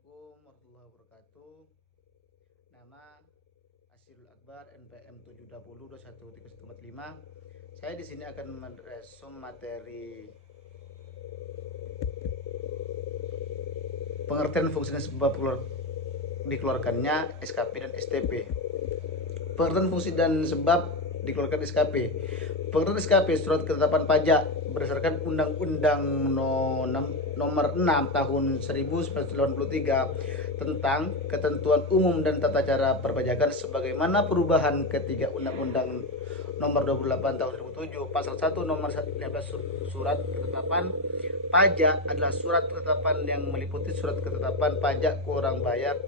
Assalamualaikum warahmatullahi wabarakatuh. Nama Asyirul Akbar, NPM 720213145. Saya di sini akan meresum materi pengertian fungsi dan sebab dikeluarkannya SKP dan STP. Pengertian fungsi dan sebab dikeluarkan SKP. Pengertian SKP surat ketetapan pajak berdasarkan Undang-Undang Nomor 6 Tahun 1983 tentang ketentuan umum dan tata cara perpajakan sebagaimana perubahan ketiga Undang-Undang Nomor 28 Tahun 2007 Pasal 1 Nomor 15. Surat ketetapan pajak adalah surat ketetapan yang meliputi surat ketetapan pajak kurang bayar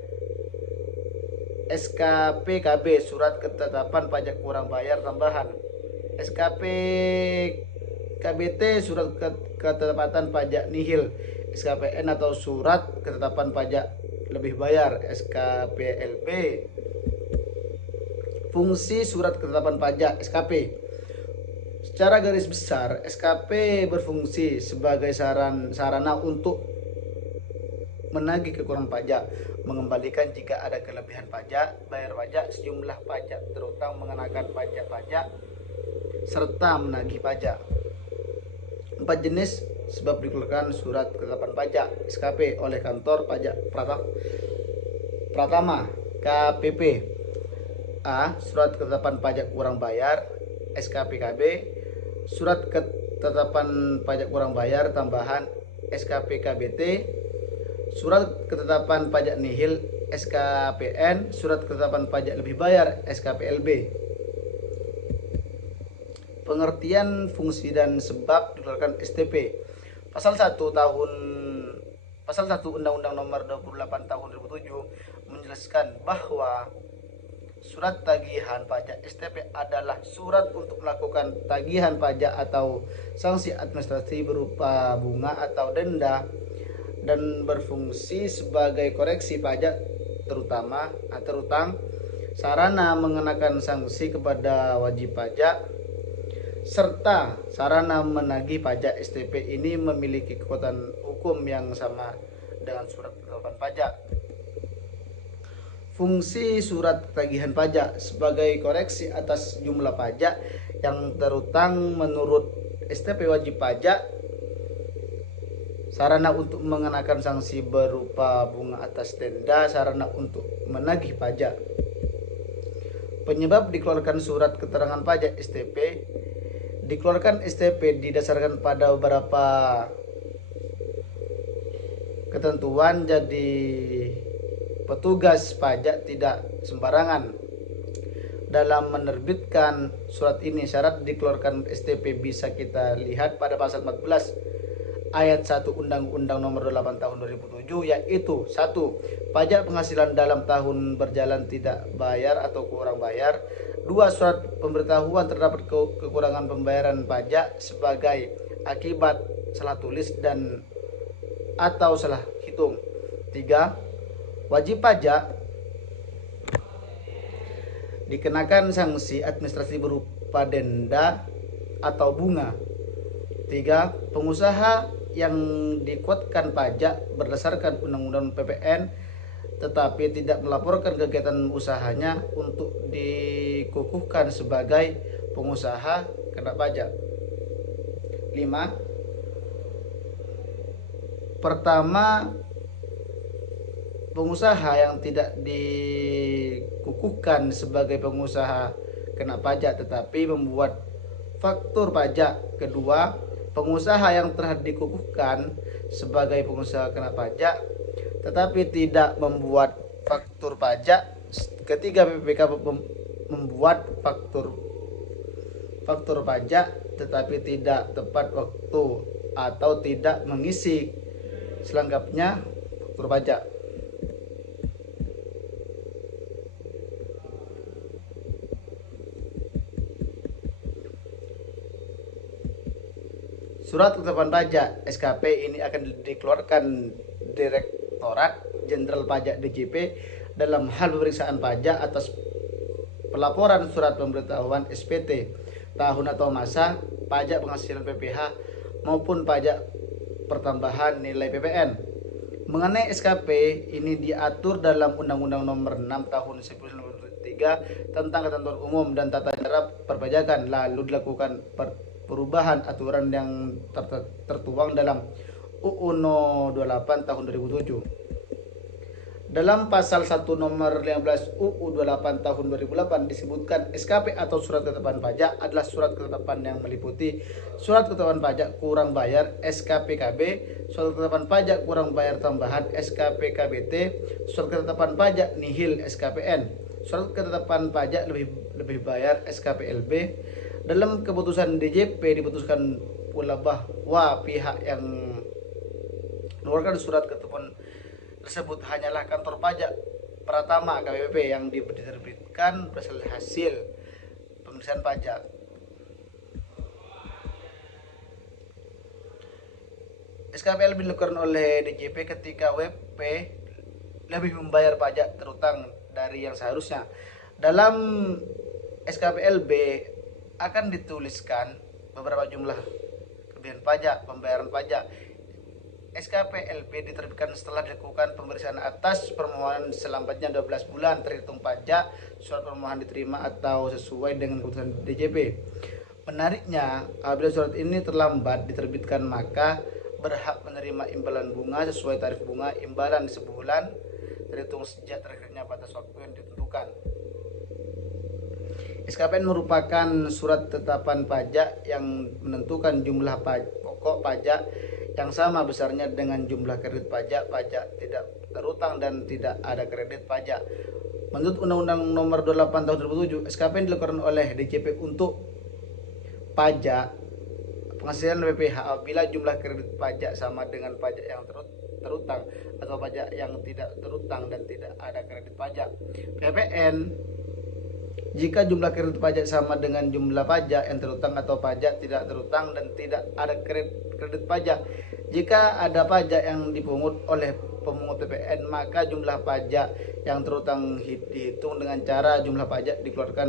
SKPKB, surat ketetapan pajak kurang bayar tambahan. SKP KBT, surat ketetapan pajak nihil. SKPN atau surat ketetapan pajak lebih bayar. SKPLB, fungsi surat ketetapan pajak SKP. Secara garis besar, SKP berfungsi sebagai sarana untuk menagih kekurangan pajak, mengembalikan jika ada kelebihan pajak, bayar pajak, sejumlah pajak terutang, mengenakan pajak-pajak, serta menagih pajak. 4 jenis sebab dikeluarkan surat ketetapan pajak SKP oleh kantor pajak Pratama KPP. A. Surat ketetapan pajak kurang bayar SKPKB, surat ketetapan pajak kurang bayar tambahan SKPKBT, surat ketetapan pajak nihil SKPN, surat ketetapan pajak lebih bayar SKPLB. Pengertian fungsi dan sebab dikeluarkan STP. Pasal 1 Undang-Undang Nomor 28 Tahun 2007 menjelaskan bahwa surat tagihan pajak STP adalah surat untuk melakukan tagihan pajak atau sanksi administrasi berupa bunga atau denda dan berfungsi sebagai koreksi pajak terutang, sarana mengenakan sanksi kepada wajib pajak, serta sarana menagih pajak. STP ini memiliki kekuatan hukum yang sama dengan surat ketetapan pajak. Fungsi surat tagihan pajak sebagai koreksi atas jumlah pajak yang terutang menurut STP wajib pajak, sarana untuk mengenakan sanksi berupa bunga atas denda, sarana untuk menagih pajak. Penyebab dikeluarkan surat keterangan pajak STP. Dikeluarkan STP didasarkan pada beberapa ketentuan, jadi petugas pajak tidak sembarangan dalam menerbitkan surat ini. Syarat dikeluarkan STP bisa kita lihat pada pasal 14 ayat 1 Undang-Undang Nomor 8 Tahun 2007, yaitu 1. Pajak penghasilan dalam tahun berjalan tidak bayar atau kurang bayar. 2. Surat pemberitahuan terdapat kekurangan pembayaran pajak sebagai akibat salah tulis dan atau salah hitung. 3. Wajib pajak dikenakan sanksi administrasi berupa denda atau bunga. 3. Pengusaha yang dikuatkan pajak berdasarkan Undang-Undang PPN tetapi tidak melaporkan kegiatan usahanya untuk dikukuhkan sebagai pengusaha kena pajak. 5. Pertama, pengusaha yang tidak dikukuhkan sebagai pengusaha kena pajak tetapi membuat faktur pajak. Kedua, pengusaha yang telah dikukuhkan sebagai pengusaha kena pajak tetapi tidak membuat faktur pajak. Ketiga, PPK membuat faktur pajak tetapi tidak tepat waktu atau tidak mengisi selengkapnya faktur pajak. Surat ketetapan pajak SKP ini akan dikeluarkan Direktorat Jenderal Pajak DJP dalam hal pemeriksaan pajak atas pelaporan surat pemberitahuan SPT tahun atau masa, pajak penghasilan PPH maupun pajak pertambahan nilai PPN. Mengenai SKP, ini diatur dalam Undang-Undang Nomor 6 Tahun 1993 tentang ketentuan umum dan tata cara perpajakan, lalu dilakukan perubahan aturan yang tertuang dalam UU No 28 Tahun 2007. Dalam pasal 1 nomor 15 UU 28 tahun 2008 disebutkan SKP atau surat ketetapan pajak adalah surat ketetapan yang meliputi surat ketetapan pajak kurang bayar SKPKB, surat ketetapan pajak kurang bayar tambahan SKPKBT, surat ketetapan pajak nihil SKPN, surat ketetapan pajak lebih bayar SKPLB. Dalam keputusan DJP diputuskan pula bahwa pihak yang mengeluarkan surat ketetapan tersebut hanyalah kantor pajak Pratama KPP yang diterbitkan berdasarkan hasil pemeriksaan pajak. SKPL dilakukan oleh DJP ketika WP lebih membayar pajak terutang dari yang seharusnya. Dalam SKPLB akan dituliskan beberapa jumlah kelebihan pajak, pembayaran pajak. SKPLB diterbitkan setelah dilakukan pemeriksaan atas permohonan selambatnya 12 bulan terhitung pajak surat permohonan diterima atau sesuai dengan keputusan DJP. Menariknya, apabila surat ini terlambat diterbitkan maka berhak menerima imbalan bunga sesuai tarif bunga imbalan sebulan terhitung sejak terakhirnya batas waktu yang ditentukan. SKPN merupakan surat tetapan pajak yang menentukan jumlah pokok pajak yang sama besarnya dengan jumlah kredit pajak, pajak tidak terutang dan tidak ada kredit pajak. Menurut Undang-Undang Nomor 28 Tahun 2007, SKPN dilakukan oleh DJP untuk pajak penghasilan BPH apabila jumlah kredit pajak sama dengan pajak yang terutang atau pajak yang tidak terutang dan tidak ada kredit pajak. PPN jika jumlah kredit pajak sama dengan jumlah pajak yang terutang atau pajak tidak terutang dan tidak ada kredit pajak. Jika ada pajak yang dipungut oleh pemungut PPN, maka jumlah pajak yang terutang dihitung dengan cara jumlah pajak dikeluarkan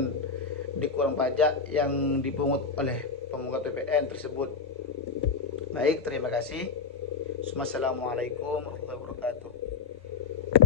dikurang pajak yang dipungut oleh pemungut PPN tersebut. Baik, terima kasih. Assalamualaikum warahmatullahi wabarakatuh.